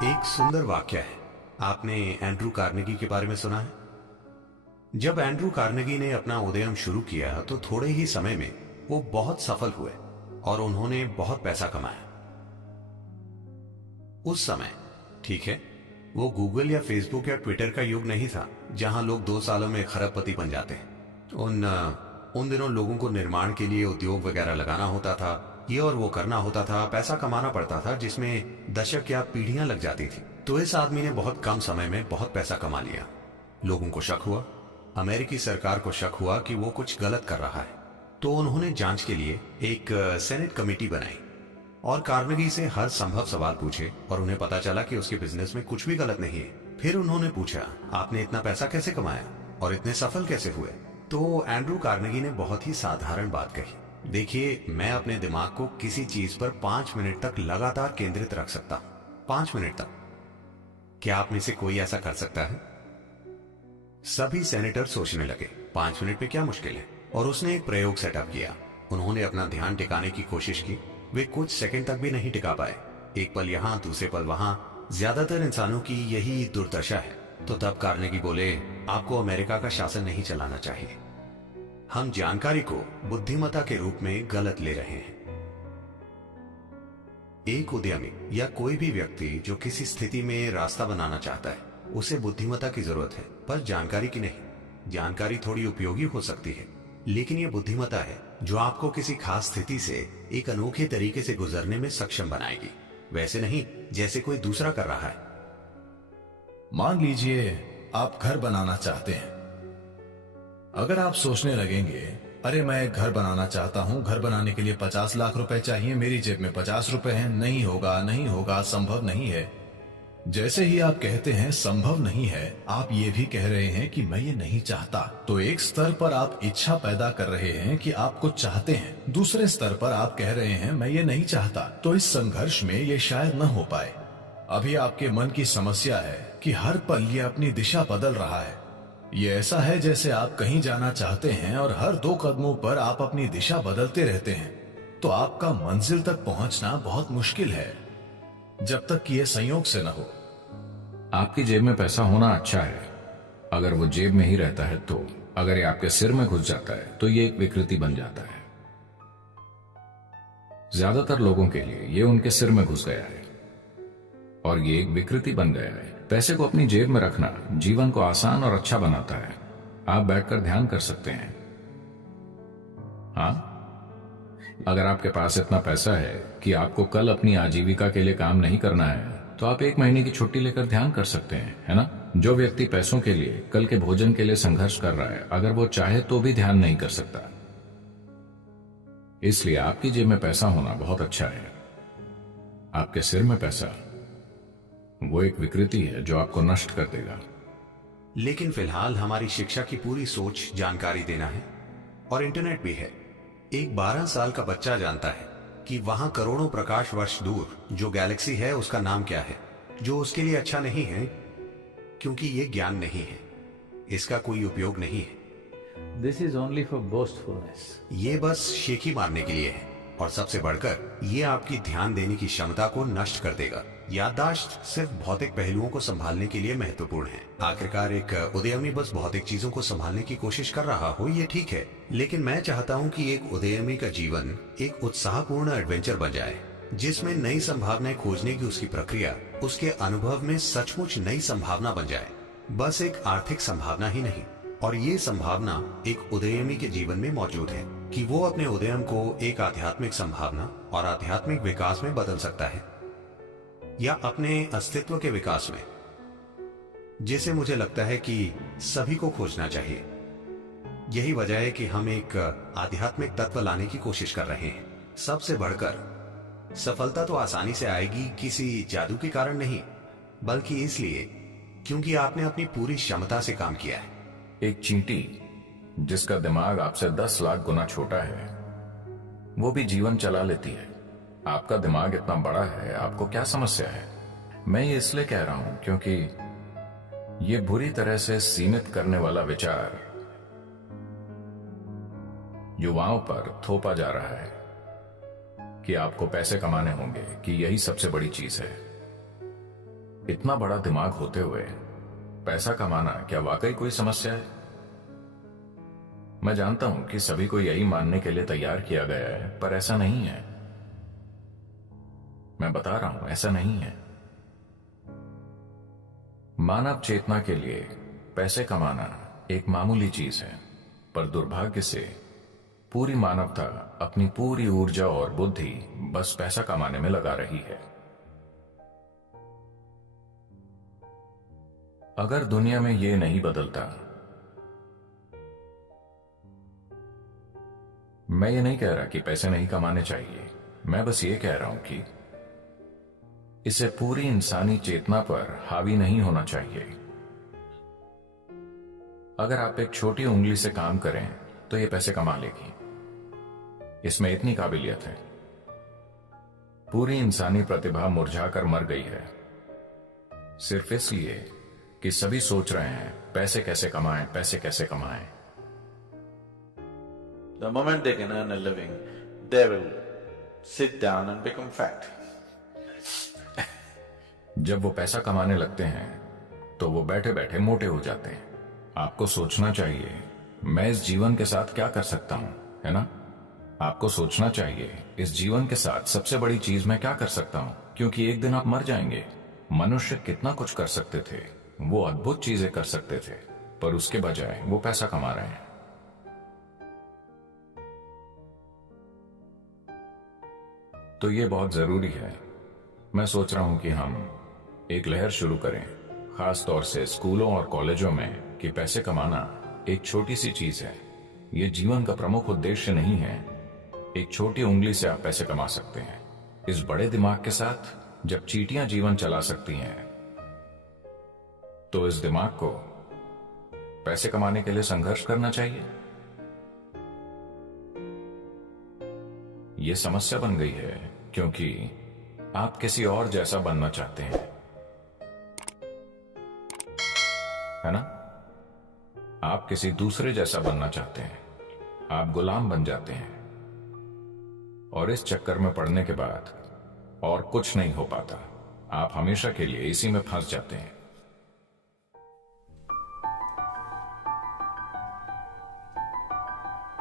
एक सुंदर वाक्य है। आपने एंड्रू कार्नेगी के बारे में सुना है? जब एंड्रू कार्नेगी ने अपना उद्यम शुरू किया तो थोड़े ही समय में वो बहुत सफल हुए और उन्होंने बहुत पैसा कमाया। उस समय, ठीक है, वो गूगल या फेसबुक या ट्विटर का युग नहीं था जहां लोग 2 सालों में खरबपति बन जाते हैं। उन दिनों लोगों को निर्माण के लिए उद्योग वगैरह लगाना होता था, ये और वो करना होता था, पैसा कमाना पड़ता था जिसमें दशक या पीढ़ियां लग जाती थी। तो इस आदमी ने बहुत कम समय में बहुत पैसा कमा लिया। लोगों को शक हुआ, अमेरिकी सरकार को शक हुआ कि वो कुछ गलत कर रहा है। तो उन्होंने जांच के लिए एक सेनेट कमेटी बनाई और कार्नेगी से हर संभव सवाल पूछे और उन्हें पता चला कि उसके बिजनेस में कुछ भी गलत नहीं है। फिर उन्होंने पूछा, आपने इतना पैसा कैसे कमाया और इतने सफल कैसे हुए? तो एंड्रू कार्नेगी ने बहुत ही साधारण बात कही, देखिए, मैं अपने दिमाग को किसी चीज पर 5 मिनट तक लगातार केंद्रित रख सकता हूं। 5 मिनट तक। क्या आप में से कोई ऐसा कर सकता है? सभी सेनेटर सोचने लगे, 5 मिनट में क्या मुश्किल है? और उसने एक प्रयोग सेटअप किया। उन्होंने अपना ध्यान टिकाने की कोशिश की। वे कुछ सेकंड तक भी नहीं टिका पाए। एक पल यहां, दूसरे पल वहां। ज्यादातर इंसानों की यही दुर्दशा है। तो तब कार्नेगी बोले, आपको अमेरिका का शासन नहीं चलाना चाहिए। हम जानकारी को बुद्धिमत्ता के रूप में गलत ले रहे हैं। एक उद्यमी या कोई भी व्यक्ति जो किसी स्थिति में रास्ता बनाना चाहता है, उसे बुद्धिमत्ता की जरूरत है, पर जानकारी की नहीं। जानकारी थोड़ी उपयोगी हो सकती है, लेकिन यह बुद्धिमत्ता है जो आपको किसी खास स्थिति से एक अनोखे तरीके से गुजरने में सक्षम बनाएगी, वैसे नहीं जैसे कोई दूसरा कर रहा है। मान लीजिए आप घर बनाना चाहते हैं। अगर आप सोचने लगेंगे, अरे मैं एक घर बनाना चाहता हूं, घर बनाने के लिए 50 लाख रुपए चाहिए, मेरी जेब में 50 रुपए हैं, नहीं होगा, नहीं होगा, संभव नहीं है। जैसे ही आप कहते हैं संभव नहीं है, आप ये भी कह रहे हैं कि मैं ये नहीं चाहता। तो एक स्तर पर आप इच्छा पैदा कर रहे हैं कि आप कुछ चाहते हैं, दूसरे स्तर पर आप कह रहे हैं मैं ये नहीं चाहता। तो इस संघर्ष में ये शायद न हो पाए। अभी आपके मन की समस्या है कि हर पल ये अपनी दिशा बदल रहा है। ये ऐसा है जैसे आप कहीं जाना चाहते हैं और हर 2 कदमों पर आप अपनी दिशा बदलते रहते हैं, तो आपका मंजिल तक पहुंचना बहुत मुश्किल है, जब तक कि यह संयोग से न हो। आपकी जेब में पैसा होना अच्छा है, अगर वो जेब में ही रहता है तो। अगर ये आपके सिर में घुस जाता है तो ये एक विकृति बन जाता है। ज्यादातर लोगों के लिए ये उनके सिर में घुस गया है और ये एक विकृति बन गया है। पैसे को अपनी जेब में रखना जीवन को आसान और अच्छा बनाता है। आप बैठकर ध्यान कर सकते हैं। हाँ, अगर आपके पास इतना पैसा है कि आपको कल अपनी आजीविका के लिए काम नहीं करना है, तो आप 1 महीने की छुट्टी लेकर ध्यान कर सकते हैं, है ना? जो व्यक्ति पैसों के लिए, कल के भोजन के लिए संघर्ष कर रहा है, अगर वो चाहे तो भी ध्यान नहीं कर सकता। इसलिए आपकी जेब में पैसा होना बहुत अच्छा है। आपके सिर में पैसा, वो एक विकृति है जो आपको नष्ट कर देगा। लेकिन फिलहाल हमारी शिक्षा की पूरी सोच जानकारी देना है और इंटरनेट भी है। एक 12 साल का बच्चा जानता है कि वहां करोड़ों प्रकाश वर्ष दूर जो गैलेक्सी है उसका नाम क्या है, जो उसके लिए अच्छा नहीं है, क्योंकि ये ज्ञान नहीं है, इसका कोई उपयोग नहीं है। This is only for boastfulness. ये बस शेखी मारने के लिए है और सबसे बढ़कर ये आपकी ध्यान देने की क्षमता को नष्ट कर देगा। याददाश्त सिर्फ भौतिक पहलुओं को संभालने के लिए महत्वपूर्ण है। आखिरकार एक उद्यमी बस भौतिक चीजों को संभालने की कोशिश कर रहा हो, ये ठीक है, लेकिन मैं चाहता हूं कि एक उद्यमी का जीवन एक उत्साहपूर्ण एडवेंचर बन जाए, जिसमें नई संभावनाएं खोजने की उसकी प्रक्रिया उसके अनुभव में सचमुच नई संभावना बन जाए, बस एक आर्थिक संभावना ही नहीं। और ये संभावना एक उद्यमी के जीवन में मौजूद है कि वो अपने उद्यम को एक आध्यात्मिक संभावना और आध्यात्मिक विकास में बदल सकता है, या अपने अस्तित्व के विकास में, जिसे मुझे लगता है कि सभी को खोजना चाहिए। यही वजह है कि हम एक आध्यात्मिक तत्व लाने की कोशिश कर रहे हैं। सबसे बढ़कर सफलता तो आसानी से आएगी किसी जादू के कारण नहीं, बल्कि इसलिए क्योंकि आपने अपनी पूरी क्षमता से काम किया है। एक चींटी जिसका दिमाग आपसे 10 लाख गुना छोटा है, वो भी जीवन चला लेती है। आपका दिमाग इतना बड़ा है, आपको क्या समस्या है? मैं ये इसलिए कह रहा हूं क्योंकि ये बुरी तरह से सीमित करने वाला विचार युवाओं पर थोपा जा रहा है कि आपको पैसे कमाने होंगे, कि यही सबसे बड़ी चीज है। इतना बड़ा दिमाग होते हुए पैसा कमाना क्या वाकई कोई समस्या है? मैं जानता हूं कि सभी को यही मानने के लिए तैयार किया गया है, पर ऐसा नहीं है। मैं बता रहा हूं, ऐसा नहीं है। मानव चेतना के लिए पैसे कमाना एक मामूली चीज है, पर दुर्भाग्य से पूरी मानवता अपनी पूरी ऊर्जा और बुद्धि बस पैसा कमाने में लगा रही है। अगर दुनिया में यह नहीं बदलता, मैं ये नहीं कह रहा कि पैसे नहीं कमाने चाहिए, मैं बस ये कह रहा हूं कि इसे पूरी इंसानी चेतना पर हावी नहीं होना चाहिए। अगर आप एक छोटी उंगली से काम करें तो ये पैसे कमा लेगी, इसमें इतनी काबिलियत है। पूरी इंसानी प्रतिभा मुरझाकर मर गई है, सिर्फ इसलिए कि सभी सोच रहे हैं पैसे कैसे कमाएं, पैसे कैसे कमाएं। The moment they can earn a living, they will sit down and become fat. जब वो पैसा कमाने लगते हैं तो वो बैठे बैठे मोटे हो जाते हैं। आपको सोचना चाहिए, मैं इस जीवन के साथ क्या कर सकता हूं, है ना? आपको सोचना चाहिए, इस जीवन के साथ सबसे बड़ी चीज मैं क्या कर सकता हूं, क्योंकि एक दिन आप मर जाएंगे। मनुष्य कितना कुछ कर सकते थे, वो अद्भुत चीजें कर सकते थे, पर उसके बजाय वो पैसा कमा रहे हैं। तो ये बहुत जरूरी है। मैं सोच रहा हूं कि हम एक लहर शुरू करें, खास तौर से स्कूलों और कॉलेजों में, कि पैसे कमाना एक छोटी सी चीज है। ये जीवन का प्रमुख उद्देश्य नहीं है। एक छोटी उंगली से आप पैसे कमा सकते हैं। इस बड़े दिमाग के साथ जब चींटियां जीवन चला सकती हैं, तो इस दिमाग को पैसे कमाने के लिए संघर्ष करना चाहिए। यह समस्या बन गई है क्योंकि आप किसी और जैसा बनना चाहते हैं, है ना? आप किसी दूसरे जैसा बनना चाहते हैं, आप गुलाम बन जाते हैं, और इस चक्कर में पड़ने के बाद और कुछ नहीं हो पाता। आप हमेशा के लिए इसी में फंस जाते हैं।